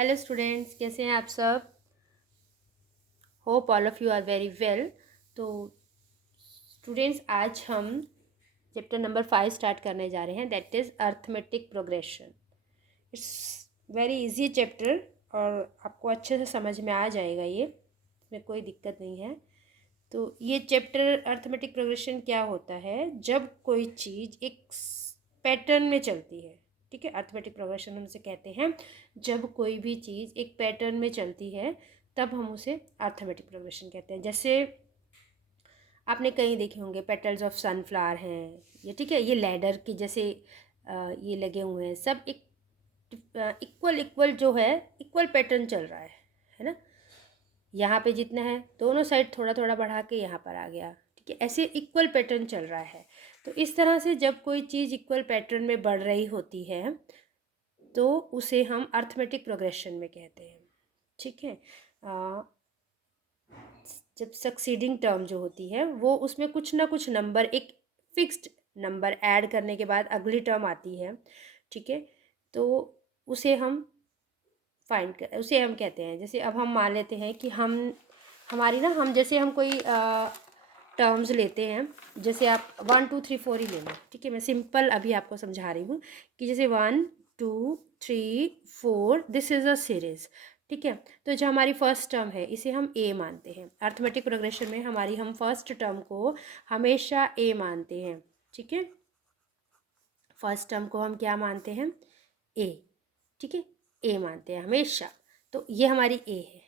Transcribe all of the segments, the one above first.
Hello students, कैसे हैं आप सब। Hope all of you are very well. तो स्टूडेंट्स, आज हम चैप्टर नंबर 5 स्टार्ट करने जा रहे हैं, that is arithmetic progression. It's very easy chapter और आपको अच्छे से समझ में आ जाएगा, ये इसमें कोई दिक्कत नहीं है। तो ये चैप्टर अर्थमेटिक प्रोग्रेशन क्या होता है, जब कोई चीज़ एक पैटर्न में चलती है। ठीक है, अर्थमेटिक प्रोग्रेशन हम उसे कहते हैं जब कोई भी चीज़ एक पैटर्न में चलती है, तब हम उसे अर्थमेटिक प्रोग्रेशन कहते हैं। जैसे आपने कहीं देखे होंगे पेटल्स ऑफ सनफ्लावर हैं ये, ठीक है, ये लैडर की जैसे ये लगे हुए हैं, सब एक इक्वल इक्वल जो है, इक्वल पैटर्न चल रहा है ना। यहाँ पे जितना है दोनों साइड थोड़ा थोड़ा बढ़ा के यहाँ पर आ गया, ठीक है, ऐसे इक्वल पैटर्न चल रहा है। तो इस तरह से जब कोई चीज़ इक्वल पैटर्न में बढ़ रही होती है तो उसे हम अर्थमेटिक प्रोग्रेशन में कहते हैं। ठीक है, जब सक्सीडिंग टर्म जो होती है वो उसमें कुछ ना कुछ नंबर, एक फिक्स्ड नंबर ऐड करने के बाद अगली टर्म आती है, ठीक है, तो उसे हम उसे हम कहते हैं। जैसे अब हम मान लेते हैं कि हम जैसे हम कोई टर्म्स लेते हैं, जैसे आप 1 2 3 4 ही ले लो, ठीक है, मैं सिंपल अभी आपको समझा रही हूँ कि जैसे 1 2 3 4 दिस इज़ अ सीरीज़। ठीक है, तो जो हमारी फर्स्ट टर्म है इसे हम ए मानते हैं। अर्थमेटिक प्रोग्रेशन में हम फर्स्ट टर्म को हमेशा ए मानते हैं। ठीक है, फर्स्ट टर्म को हम क्या मानते हैं, ए। ठीक है, ए मानते हैं हमेशा। तो ये हमारी ए है।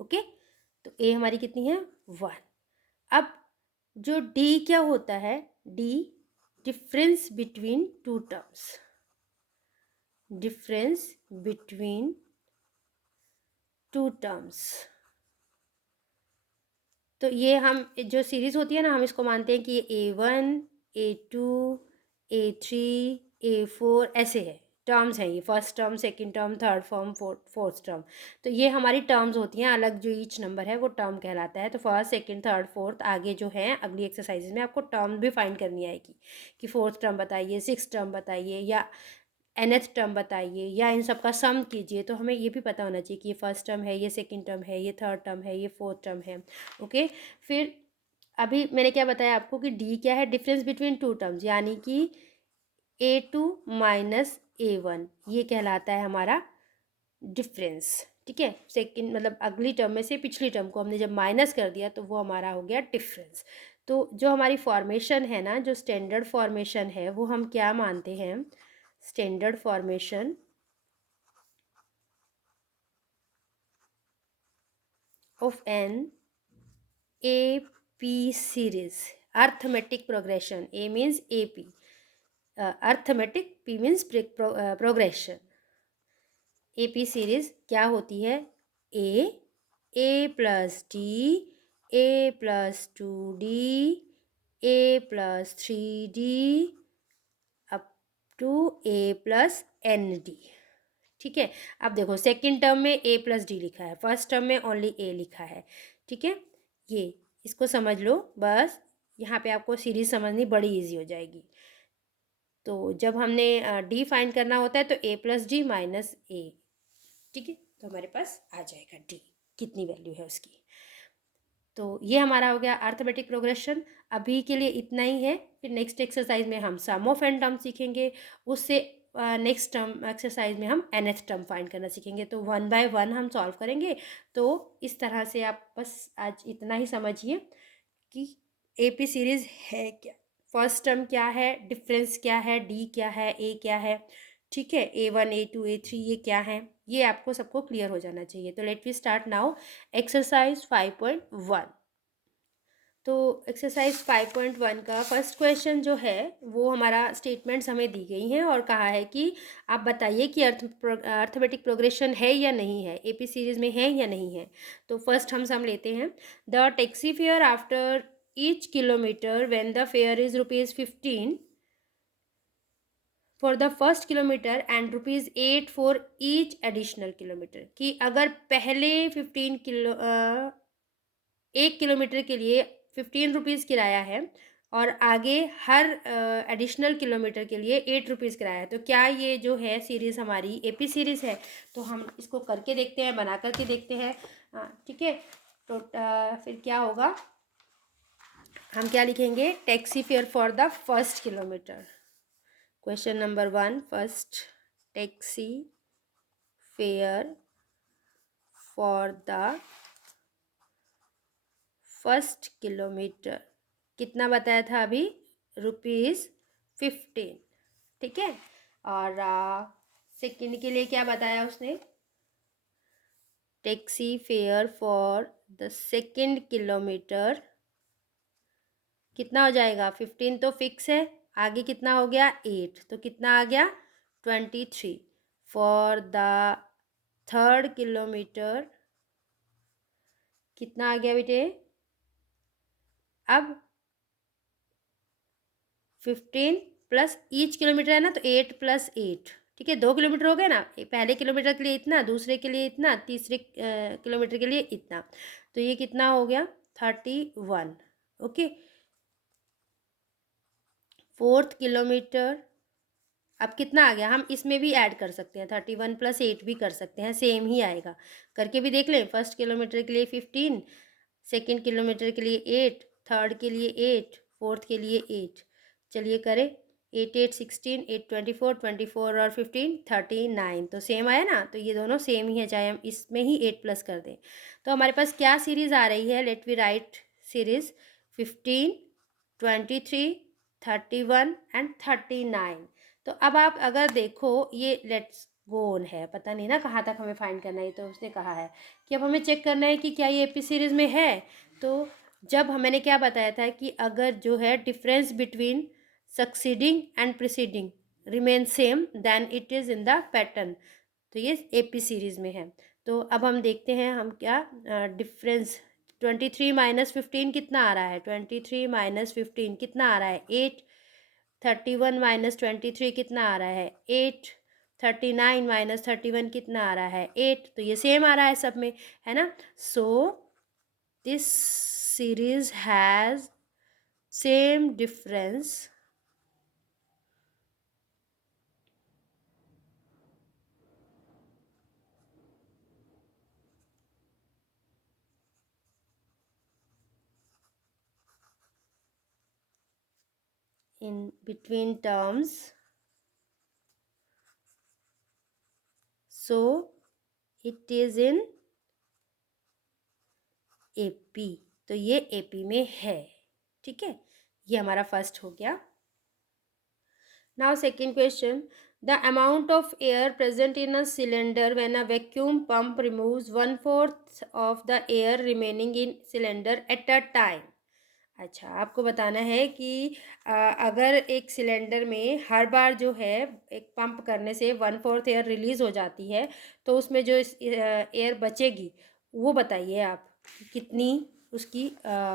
ओके, तो ए हमारी कितनी है, 1। अब जो डी क्या होता है, D difference between two terms, difference between two terms. तो ये हम जो सीरीज होती है ना, हम इसको मानते हैं कि ये A1 A2 A3 A4 ऐसे है, टर्म्स हैं ये, first term second term third form fourth term. तो ये हमारी टर्म्स होती हैं, अलग जो ईच नंबर है वो टर्म कहलाता है। तो फर्स्ट सेकंड थर्ड फोर्थ आगे जो है अगली एक्सरसाइजेज में आपको टर्म भी फाइंड करनी आएगी कि फोर्थ टर्म बताइए, सिक्स टर्म बताइए, या nth टर्म बताइए, या इन सब का सम कीजिए। तो हमें ये भी पता होना चाहिए कि ये फर्स्ट टर्म है, ये सेकंड टर्म है, ये थर्ड टर्म है, ये फोर्थ टर्म है। ओके, फिर अभी मैंने क्या बताया आपको कि डी क्या है, डिफरेंस बिटवीन टू टर्म्स, यानी कि A2 माइनस A1, ये कहलाता है हमारा डिफरेंस। ठीक है, सेकंड मतलब अगली टर्म में से पिछली टर्म को हमने जब माइनस कर दिया तो वो हमारा हो गया डिफरेंस। तो जो हमारी फॉर्मेशन है ना, जो स्टैंडर्ड फॉर्मेशन है, वो हम क्या मानते हैं, standard formation of an AP series, arithmetic progression, A means AP, arithmetic, P means progression। AP series क्या होती है, A plus D, A plus 2D, A plus 3D, up to A plus ND। ठीक है, अब देखो second term में A plus D लिखा है, फर्स्ट टर्म में ओनली A लिखा है। ठीक है, ये इसको समझ लो बस, यहाँ पे आपको सीरीज समझनी बड़ी इजी हो जाएगी। तो जब हमने डी फाइंड करना होता है तो A plus D minus A, ठीक है, तो हमारे पास आ जाएगा डी, कितनी वैल्यू है उसकी। तो ये हमारा हो गया अर्थमेटिक प्रोग्रेशन। अभी के लिए इतना ही है, फिर नेक्स्ट एक्सरसाइज में हम सम ऑफ एन टर्म सीखेंगे, उससे नेक्स्ट टर्म एक्सरसाइज में हम nth टर्म फाइंड करना सीखेंगे। तो 1 बाय 1 हम सॉल्व करेंगे। तो इस तरह से आप बस आज इतना ही समझिए कि AP सीरीज है क्या, फर्स्ट टर्म क्या है, डिफरेंस क्या है, डी क्या है, ए क्या है, ठीक है, A1 A2 A3 ये क्या है, ये आपको सबको क्लियर हो जाना चाहिए। तो let we start now exercise 5.1। तो एक्सरसाइज 5.1 का फर्स्ट क्वेश्चन जो है वो हमारा स्टेटमेंट्स हमें दी गई हैं और कहा है कि आप बताइए कि अर्थमेटिक प्रोग्रेशन है या नहीं है, AP सीरीज में है या नहीं है। तो फर्स्ट हम सम लेते हैं। The taxi fare after each kilometre when the fair is ₹15 for the first kilometre and ₹8 for each additional kilometre, कि अगर पहले 1 किलोमीटर के लिए ₹15 किराया है और आगे हर एडिशनल किलोमीटर के लिए 8 रुपीज़ किराया है। तो क्या ये जो है सीरीज़ हमारी एपी सीरीज़ है? तो हम इसको करके देखते हैं, बना करके देखते हैं। ठीक है, तो फिर क्या होगा, हम क्या लिखेंगे, taxi fare for the first kilometre. Question number 1, first taxi fare for the first kilometre कितना बताया था अभी, ₹15। ठीक है, और सेकंड के लिए क्या बताया उसने, taxi fare for the second kilometre कितना हो जाएगा, 15 तो फिक्स है, आगे कितना हो गया 8, तो कितना आ गया 23। फॉर द थर्ड किलोमीटर कितना आ गया बेटे, अब 15 प्लस ईच किलोमीटर है ना, तो 8 + 8, ठीक है, 2 किलोमीटर हो गए ना, पहले किलोमीटर के लिए इतना, दूसरे के लिए इतना, तीसरे किलोमीटर के लिए इतना, तो ये कितना हो गया 31। ओके, फोर्थ किलोमीटर अब कितना आ गया, हम इसमें भी ऐड कर सकते हैं, 31 + 8 भी कर सकते हैं, सेम ही आएगा, करके भी देख लें। फर्स्ट किलोमीटर के लिए 15, सेकेंड किलोमीटर के लिए 8, थर्ड के लिए 8, फोर्थ के लिए 8, चलिए करें, 8 8 16, 8 24, 24 और 15 39, तो सेम आया ना, तो ये दोनों सेम ही है, चाहे हम इसमें ही 8 प्लस कर दें। तो हमारे पास क्या सीरीज़ आ रही है, let we write series 15, 23, 31 and 39। तो अब आप अगर देखो, ये लेट्स गो ऑन है, पता नहीं ना कहाँ तक हमें फाइंड करना है, तो उसने कहा है कि अब हमें चेक करना है कि क्या ये एपी सीरीज़ में है। तो जब मैंने क्या बताया था कि अगर जो है difference between succeeding and preceding remain same then it is in the pattern, तो ये एपी सीरीज़ में है। तो अब हम देखते हैं हम क्या डिफरेंस, 23 - 15 कितना आ रहा है, 23 - 15 कितना आ रहा है 8, 31 - 23 कितना आ रहा है 8, 39 - 31 कितना आ रहा है 8, तो ये सेम आ रहा है सब में, है ना। So this series has same difference in between terms, so it is in AP, तो ये एपी में है, ठीक है, ये हमारा फर्स्ट हो गया। Now second question, the amount of air present in a cylinder when a vacuum pump removes 1/4 of the air remaining in cylinder at a time. अच्छा, आपको बताना है कि अगर एक सिलेंडर में हर बार जो है एक पंप करने से 1/4 एयर रिलीज़ हो जाती है, तो उसमें जो एयर बचेगी वो बताइए आप कितनी, उसकी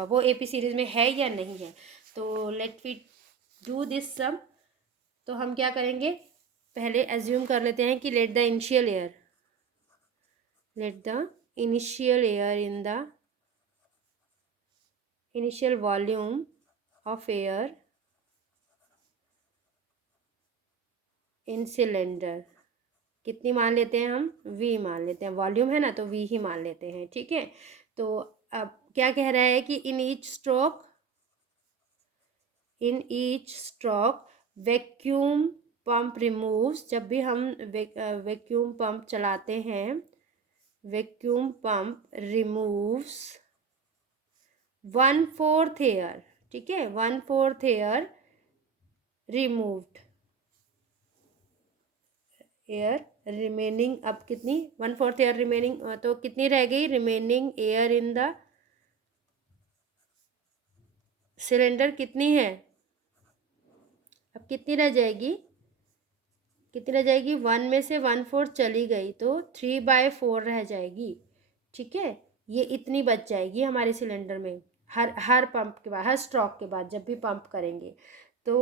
वो एपी सीरीज़ में है या नहीं है। तो लेट वी डू दिस सम। तो हम क्या करेंगे, पहले एज्यूम कर लेते हैं कि let the initial air in the initial volume of air in cylinder कितनी मान लेते हैं हम, v मान लेते हैं, वॉल्यूम है ना तो v ही मान लेते हैं, ठीक है। तो अब क्या कह रहा है कि in each stroke vacuum pump removes, जब भी हम वैक्यूम पंप चलाते हैं, वैक्यूम पंप रिमूव्स 1/4 एयर, ठीक है, 1/4 एयर रिमूव्ड, एयर रिमेनिंग, अब कितनी 1/4 एयर रिमेनिंग, तो कितनी रह गई remaining air in the cylinder कितनी है, अब कितनी रह जाएगी, कितनी रह जाएगी, 1 में से 1/4 चली गई तो 3/4 रह जाएगी, ठीक है। ये इतनी बच जाएगी हमारे सिलेंडर में, हर पंप के बाद, हर स्ट्रोक के बाद जब भी पंप करेंगे। तो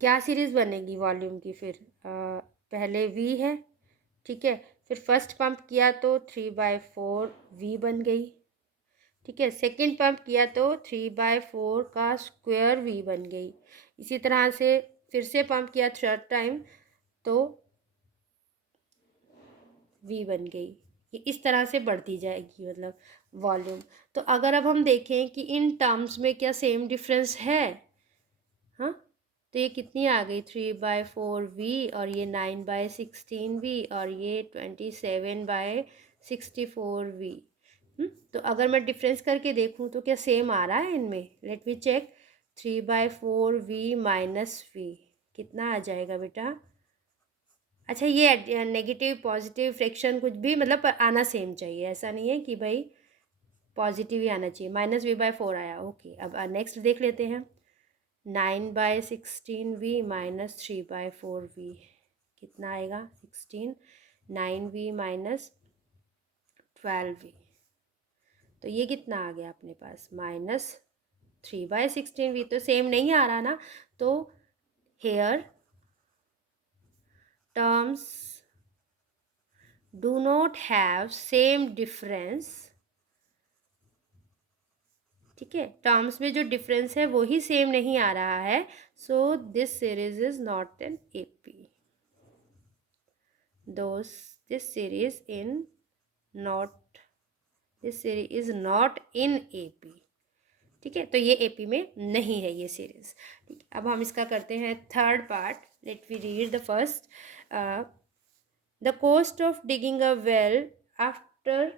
क्या सीरीज़ बनेगी वॉल्यूम की, फिर पहले वी है, ठीक है, फिर फर्स्ट पंप किया तो 3/4 वी बन गई, ठीक है। सेकंड पंप किया तो 3/4 का स्क्वायर v बन गई। इसी तरह से फिर से पंप किया थर्ड टाइम तो v बन गई। ये इस तरह से बढ़ती जाएगी मतलब वॉल्यूम। तो अगर अब हम देखें कि इन टर्म्स में क्या सेम डिफरेंस है, हाँ, तो ये कितनी आ गई 3/4v और ये 9/16v और ये 27/64v। तो अगर मैं डिफरेंस करके देखूँ तो क्या सेम आ रहा है इनमें? Let me check. 3/4v minus v कितना आ जाएगा बेटा? अच्छा, ये नेगेटिव पॉजिटिव फ्रैक्शन कुछ भी मतलब आना सेम चाहिए, ऐसा नहीं है कि भाई पॉजिटिव ही आना चाहिए। -v/4 आया, ओके। अब नेक्स्ट देख लेते हैं। 9/16v माइनस 3/4v कितना आएगा? 16। 9v माइनस 12v, तो ये कितना आ गया अपने पास? -3/16v। तो सेम नहीं आ रहा ना, तो here terms do not have same difference. ठीक है, टर्म्स में जो डिफरेंस है वो ही सेम नहीं आ रहा है। So this series is not an AP. This series is not in AP. ठीक है, तो ये एपी में नहीं है ये सीरीज। ठीक है, अब हम इसका करते हैं third part. Let we read the first. The cost of digging a well after,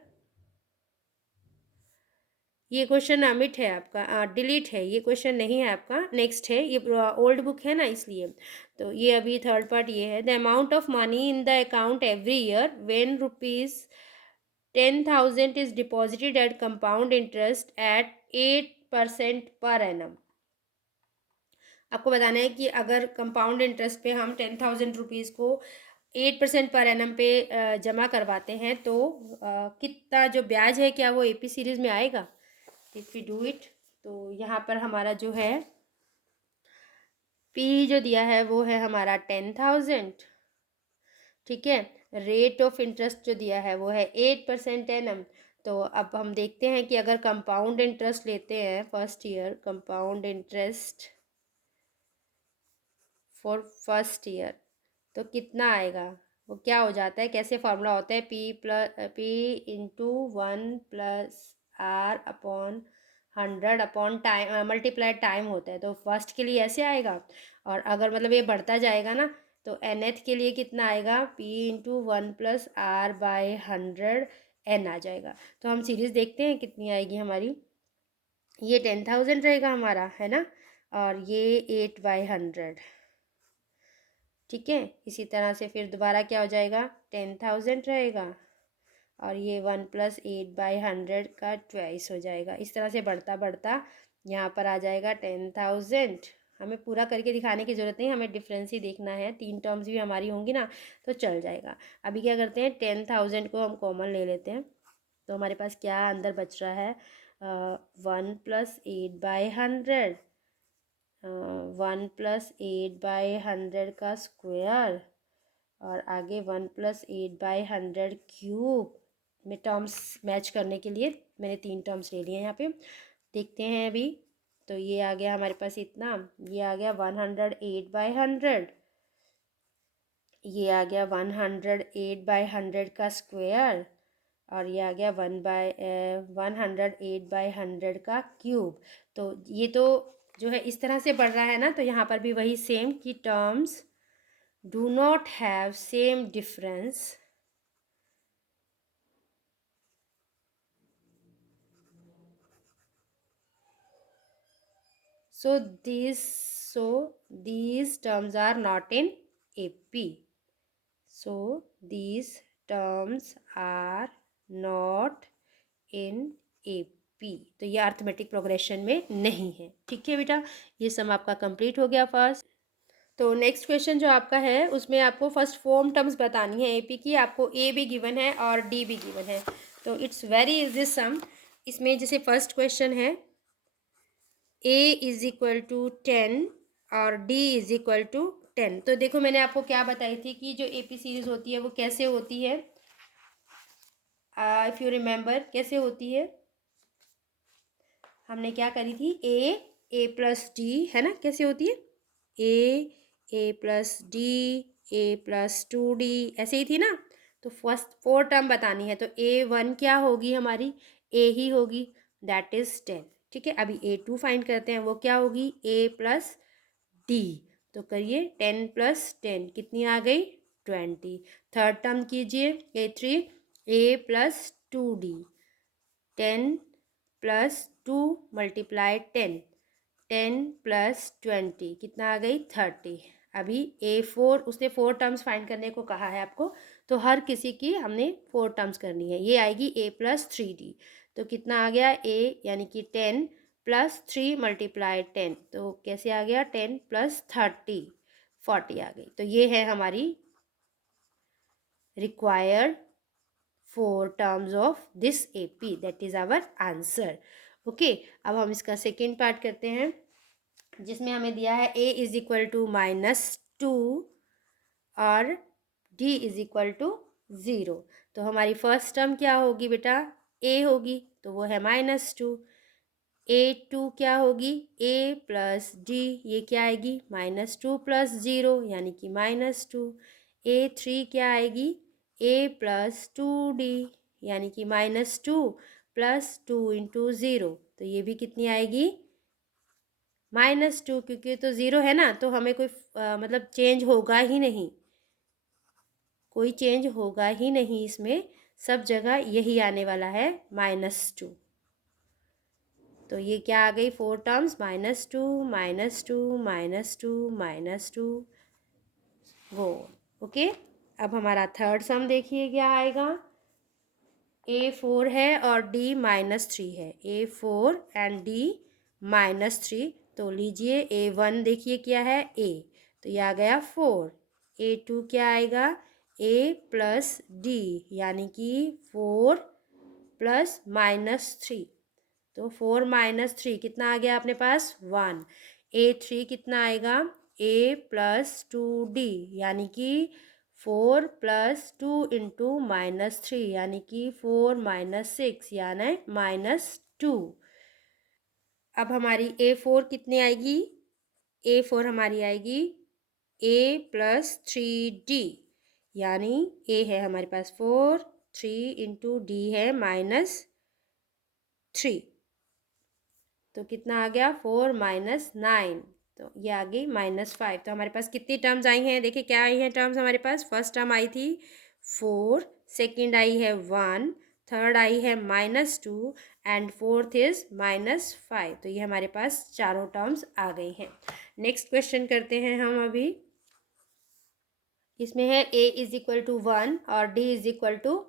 ये क्वेश्चन अमिट है आपका, डिलीट है, ये क्वेश्चन नहीं है आपका। नेक्स्ट है, ये ओल्ड बुक है ना इसलिए। तो ये अभी थर्ड पार्ट ये है। The amount of money in the account every year when ₹10,000 is deposited at compound interest at 8% per annum. आपको बताना है कि अगर कंपाउंड इंटरेस्ट पे हम 10,000 रुपीज़ को 8% पर एनम पे जमा करवाते हैं तो कितना जो ब्याज है क्या वो एपी सीरीज़ में आएगा? इफ़ वी डू इट, तो यहाँ पर हमारा जो है पी जो दिया है वो है हमारा 10,000। ठीक है, रेट ऑफ इंटरेस्ट जो दिया है वो है 8% एनम। तो अब हम देखते हैं कि अगर कंपाउंड इंटरेस्ट लेते हैं first year, compound interest for first year, तो कितना आएगा? वो क्या हो जाता है, कैसे फॉर्मूला होता है? P × 1 + R/100 मल्टीप्लाइड टाइम होता है। तो फर्स्ट के लिए ऐसे आएगा, और अगर मतलब ये बढ़ता जाएगा ना तो nth के लिए कितना आएगा? P × 1 + R/100 n आ जाएगा। तो हम सीरीज़ देखते हैं कितनी आएगी हमारी। ये 10,000 रहेगा हमारा, है ना, और ये 8/100। ठीक है, इसी तरह से फिर दोबारा क्या हो जाएगा? 10,000 रहेगा, और ये 1 + 8/100 का ट्वाइस हो जाएगा। इस तरह से बढ़ता बढ़ता यहाँ पर आ जाएगा 10,000। हमें पूरा करके दिखाने की ज़रूरत नहीं, हमें डिफरेंस ही देखना है। 3 टर्म्स भी हमारी होंगी ना तो चल जाएगा। अभी क्या करते हैं, 10,000 को हम कॉमन ले लेते हैं। तो हमारे पास क्या अंदर बच रहा है? 1 + 8/100, 1 + 8/100 का स्क्वायर, और आगे 1 + 8/100 क्यूब में टर्म्स मैच करने के लिए मैंने 3 टर्म्स ले लिए हैं यहाँ पे। देखते हैं अभी। तो ये आ गया हमारे पास इतना, ये आ गया 108/100, ये आ गया 108/100 का स्क्वायर, और ये आ गया 108/100 का क्यूब। तो ये तो जो है इस तरह से बढ़ रहा है ना, तो यहाँ पर भी वही सेम कि terms do not have same difference, so these terms are not in AP. So these terms are not in AP। तो ये अर्थमेटिक प्रोग्रेशन में नहीं है। ठीक है बेटा, ये सम आपका कंप्लीट हो गया फर्स्ट। तो नेक्स्ट क्वेश्चन जो आपका है उसमें आपको फर्स्ट फॉर्म टर्म्स बतानी है एपी की। आपको ए भी गिवन है और डी भी गिवन है, तो इट्स वेरी इजी सम। इसमें जैसे फर्स्ट क्वेश्चन है a = 10 और d = 10। तो देखो मैंने आपको क्या बताई थी कि जो एपी सीरीज होती है वो कैसे होती है, इफ़ यू रिमेंबर कैसे होती है? हमने क्या करी थी, ए प्लस डी, है ना, कैसे होती है, ए प्लस डी, ए प्लस 2d, ऐसे ही थी ना। तो फर्स्ट 4 टर्म बतानी है, तो A1 क्या होगी हमारी, ए ही होगी, दैट इज 10। ठीक है, अभी A2 फाइंड करते हैं, वो क्या होगी, ए प्लस डी। तो करिए 10 प्लस 10 कितनी आ गई, 20। थर्ड टर्म कीजिए, A3, a plus 2d, 10 plus 2 multiply 10, 10 plus 20 कितना आ गई, 30। अभी A4, उसने 4 टर्म्स फाइंड करने को कहा है आपको, तो हर किसी की हमने 4 टर्म्स करनी है। ये आएगी A प्लस 3d, तो कितना आ गया, A यानी कि 10 प्लस 3 मल्टीप्लाई 10, तो कैसे आ गया, 10 प्लस 30, 40 आ गई। तो ये है हमारी required 4 terms of this AP, that is our answer। Okay, अब हम इसका सेकेंड पार्ट करते हैं, जिसमें हमें दिया है a इज इक्वल टू -2 और d इज इक्वल टू 0। तो हमारी फर्स्ट टर्म क्या होगी बेटा, a होगी, तो वो है -2। A2 क्या होगी, a प्लस डी, ये क्या आएगी, -2 प्लस 0 यानी कि -2। A3 क्या आएगी, a प्लस 2d यानी कि -2 प्लस 2 इंटू 0, तो ये भी कितनी आएगी, -2, क्योंकि तो 0 है ना, तो हमें कोई मतलब चेंज होगा ही नहीं, कोई चेंज होगा ही नहीं, इसमें सब जगह यही आने वाला है, -2। तो ये क्या आ गई, 4 टर्म्स, -2 -2 -2 -2 वो। ओके, अब हमारा थर्ड सम देखिए क्या आएगा, A4 है और D -3 है, A4 एंड D -3, तो लीजिए A1 देखिए क्या है, A, तो ये आ गया 4। A2 क्या आएगा, A प्लस D यानी कि 4 प्लस -3, तो 4 -3 कितना आ गया अपने पास, 1। A3 कितना आएगा, A प्लस 2D यानी कि 4 प्लस 2 इंटू -3 यानी कि 4 -6 यानी -2। अब हमारी A4 कितनी आएगी, A4 हमारी आएगी A प्लस 3D, यानी A है हमारे पास 4, 3 इंटू D है -3, तो कितना आ गया, 4 -9, तो ये आ गई -5। तो हमारे पास कितनी टर्म्स आई हैं, देखिए क्या आई हैं टर्म्स हमारे पास, फर्स्ट टर्म आई थी 4, सेकंड आई है 1, थर्ड आई है -2 एंड फोर्थ इज -5। तो ये हमारे पास चारों टर्म्स आ गई हैं। नेक्स्ट क्वेश्चन करते हैं हम अभी, इसमें है a इज इक्वल टू 1 और d इज इक्वल टू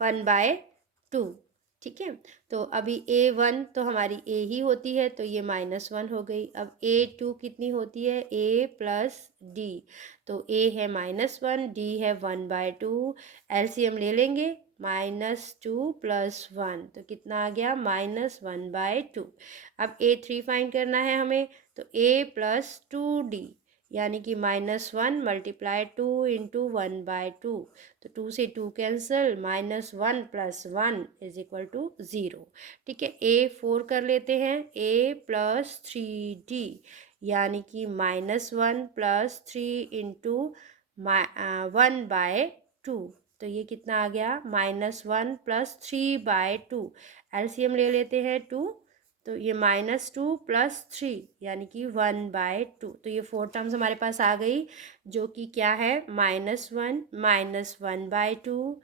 1/2। ठीक है, तो अभी A1 तो हमारी A ही होती है, तो ये -1 हो गई। अब A2 कितनी होती है, A प्लस डी, तो A है -1, D है 1/2, एलसीएम ले लेंगे, -2 प्लस 1, तो कितना आ गया, -1/2। अब A3 फाइंड करना है हमें, तो A प्लस 2D यानी कि -1 मल्टीप्लाई 2 इंटू 1/2, तो 2 से 2 cancel, -1 plus 1 is equal to 0। ठीक है, A4 कर लेते हैं, A प्लस 3D यानी कि -1 प्लस 3 इंटू 1/2, तो ये कितना आ गया, -1 प्लस 3/2, एलसीएम ले लेते हैं 2, तो ये -2 प्लस 3 यानी कि 1/2, तो ये 4 टर्म्स हमारे पास आ गई, जो कि क्या है, -1 -1/2,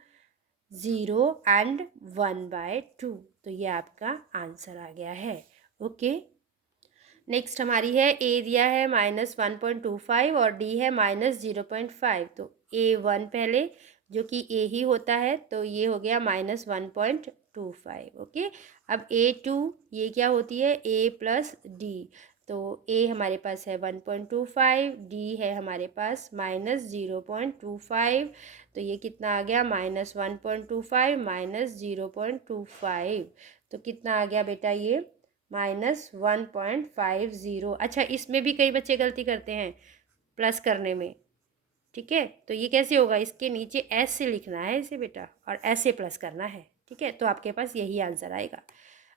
0 एंड 1/2, तो ये आपका आंसर आ गया है। ओके, नेक्स्ट हमारी है, A दिया है -1.25 और D है -0.5, तो A1 पहले, जो कि A ही होता है, तो ये हो गया -1.25। ओके, अब A2 ये क्या होती है, A प्लस D, तो A हमारे पास है 1.25, D है हमारे पास -0.25, तो ये कितना आ गया, -1.25 -0.25, तो कितना आ गया बेटा, ये -1.50। अच्छा, इसमें भी कई बच्चे गलती करते हैं प्लस करने में। ठीक है, तो ये कैसे होगा, इसके नीचे ऐसे लिखना है इसे बेटा, और ऐसे प्लस करना है। ठीक है, तो आपके पास यही आंसर आएगा।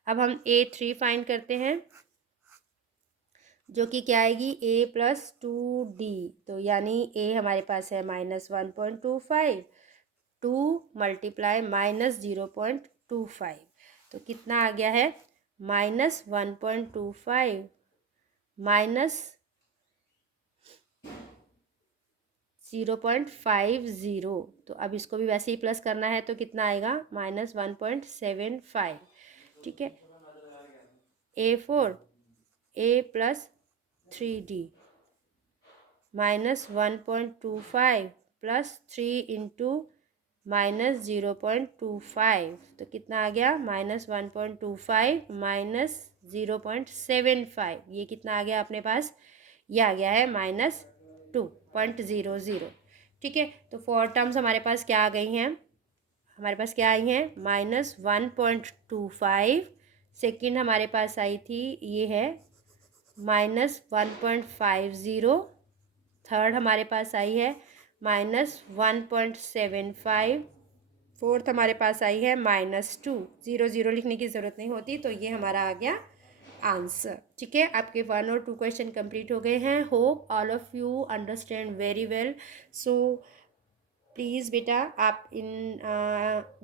अब हम A3 फाइंड करते हैं, जो कि क्या आएगी, A+2D। तो यानी A हमारे पास है -1.25, 2 मल्टीप्लाई -0.25, तो कितना आ गया है, -1.25 माइनस 0.50। तो अब इसको भी वैसे ही प्लस करना है, तो कितना आएगा, -1.75। ठीक है, A4 A+3D -1.25 +3 इंटू -0.25, तो कितना आ गया, -1.25 -0.75, ये कितना आ गया अपने पास, ये आ गया है -2.00। ठीक है, तो 4 टर्म्स हमारे पास क्या आ गई हैं, हमारे पास क्या आई हैं, -1.25, सेकेंड हमारे पास आई थी, ये है -1.50, थर्ड हमारे पास आई है -1.75, फोर्थ हमारे पास आई है -2। 0 0 लिखने की ज़रूरत नहीं होती, तो ये हमारा आ गया आंसर। ठीक है, आपके 1 और 2 क्वेश्चन कंप्लीट हो गए हैं। Hope all of you understand very well. So please बेटा आप इन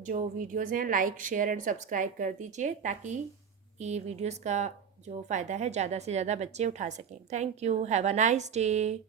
जो वीडियोज़ हैं लाइक शेयर एंड सब्सक्राइब कर दीजिए, ताकि ये वीडियोज़ का जो फ़ायदा है ज़्यादा से ज़्यादा बच्चे उठा सकें। Thank you, have a nice day.